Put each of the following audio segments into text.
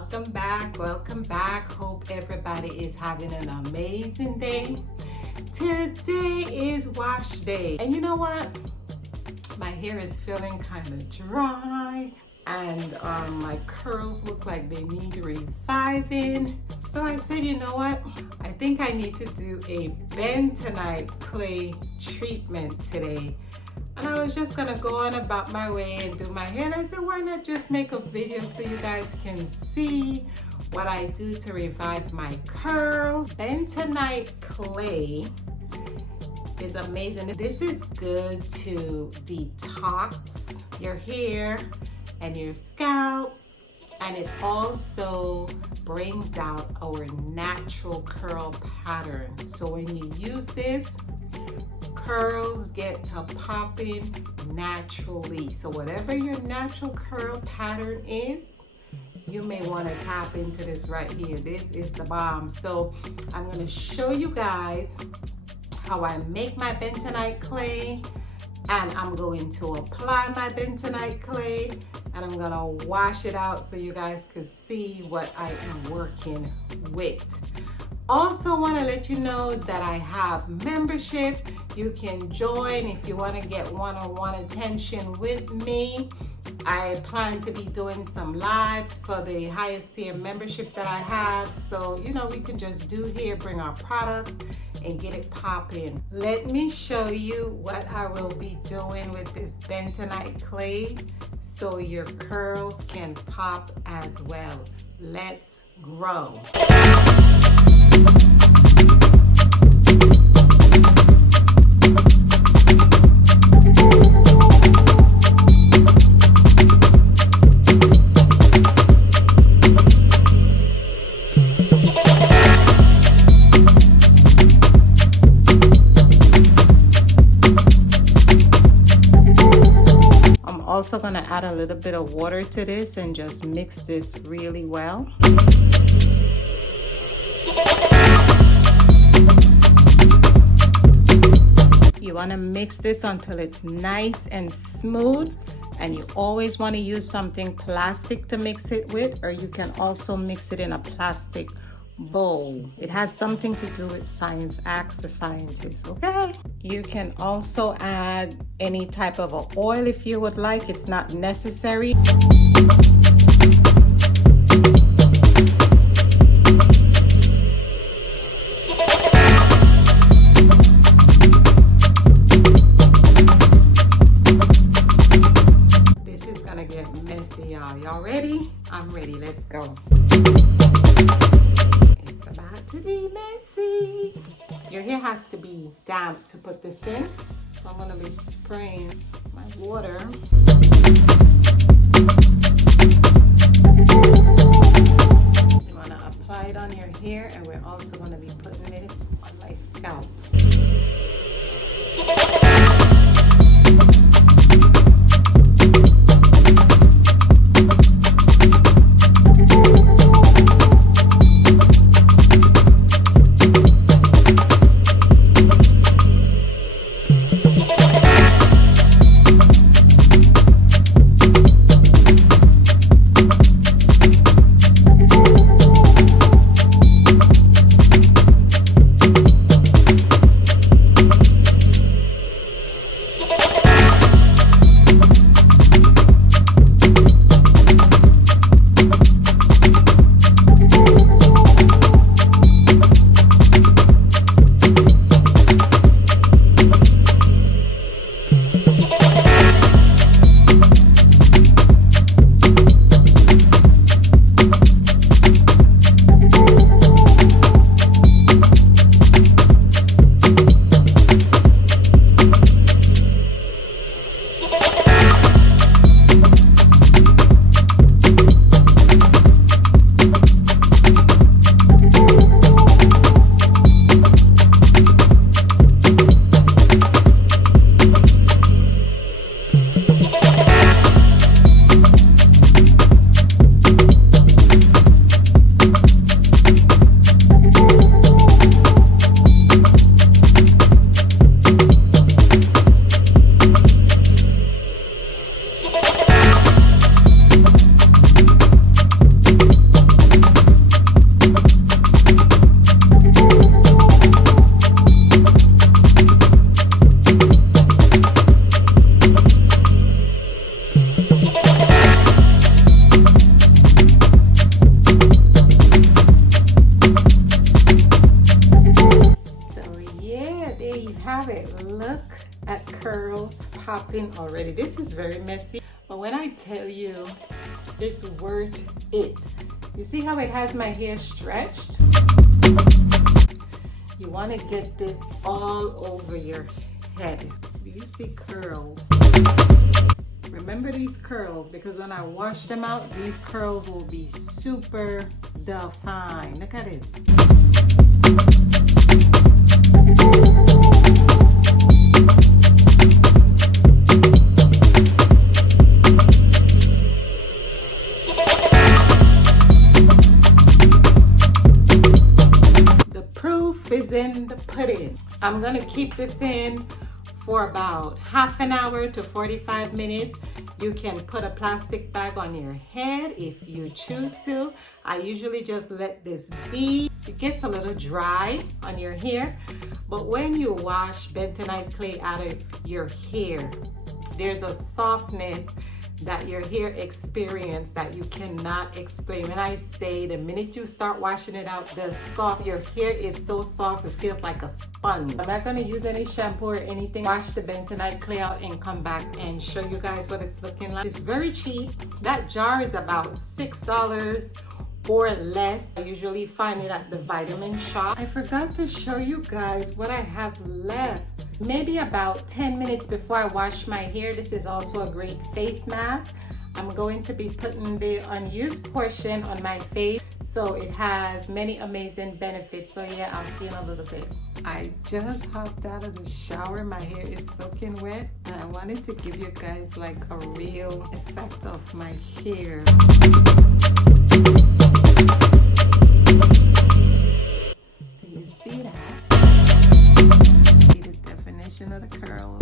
welcome back, welcome back. Hope everybody is having an amazing day. Today is wash day, and you know what, my hair is feeling kind of dry and my curls look like they need reviving. So I said, you know what, I think I need to do a bentonite clay treatment today. And I was just gonna go on about my way and do my hair, and I said, why not just make a video so you guys can see what I do to revive my curls. Bentonite clay is amazing. This is good to detox your hair and your scalp, and it also brings out our natural curl pattern. So when you use this, curls get to popping naturally. So whatever your natural curl pattern is, you may want to tap into this right here. This is the bomb. So I'm going to show you guys how I make my bentonite clay, and I'm going to apply my bentonite clay, and I'm going to wash it out so you guys can see what I am working with. Also want to let you know that I have membership. You can join if you want to get one-on-one attention with me. I plan to be doing some lives for the highest tier membership that I have. So, you know, we can just do here, bring our products and get it popping. Let me show you what I will be doing with this bentonite clay so your curls can pop as well. Let's grow. Also going to add a little bit of water to this and just mix this really well. You want to mix this until it's nice and smooth, and you always want to use something plastic to mix it with, or you can also mix it in a plastic bowl. It has something to do with science. Ask the scientists, okay? You can also add any type of a oil if you would like. It's not necessary. This is gonna get messy, y'all. Y'all ready? I'm ready. Let's go. About to be messy. Your hair has to be damp to put this in, so I'm going to be spraying my water. You want to apply it on your hair, and we're also going to be putting this on my scalp. at curls popping already. This is very messy, but when I tell you it's worth it. You see how it has my hair stretched? You want to get this all over your head. Do you see curls? Remember these curls, because when I wash them out, these curls will be super defined. Look at it. The proof is in the pudding. I'm gonna keep this in for about half an hour to 45 minutes. You can put a plastic bag on your head if you choose to. I usually just let this be. It gets a little dry on your hair, but when you wash bentonite clay out of your hair, there's a softness that your hair experience that you cannot explain. When I say the minute you start washing it out, your hair is so soft, it feels like a sponge. I'm not gonna use any shampoo or anything. Wash the bentonite clay out and come back and show you guys what it's looking like. It's very cheap. That jar is about $6 or less. I usually find it at the vitamin shop. I forgot to show you guys what I have left. Maybe about 10 minutes before I wash my hair. This is also a great face mask. I'm going to be putting the unused portion on my face, so it has many amazing benefits. So yeah, I'll see you in a little bit. I just hopped out of the shower. My hair is soaking wet, and I wanted to give you guys like a real effect of my hair. Do you see that? Of the curls.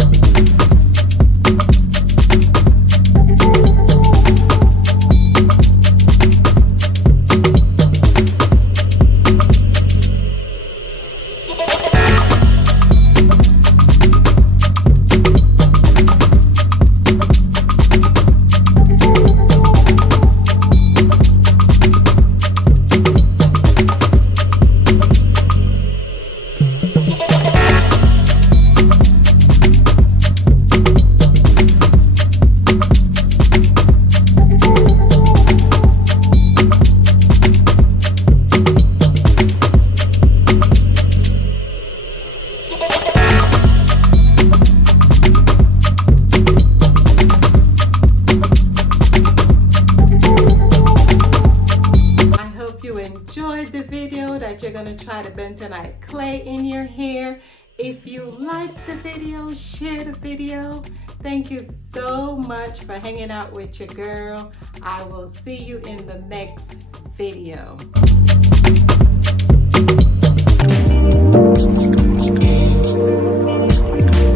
Enjoyed the video, that you're gonna try the bentonite clay in your hair. If you liked the video, share the video. Thank you so much for hanging out with your girl. I will see you in the next video.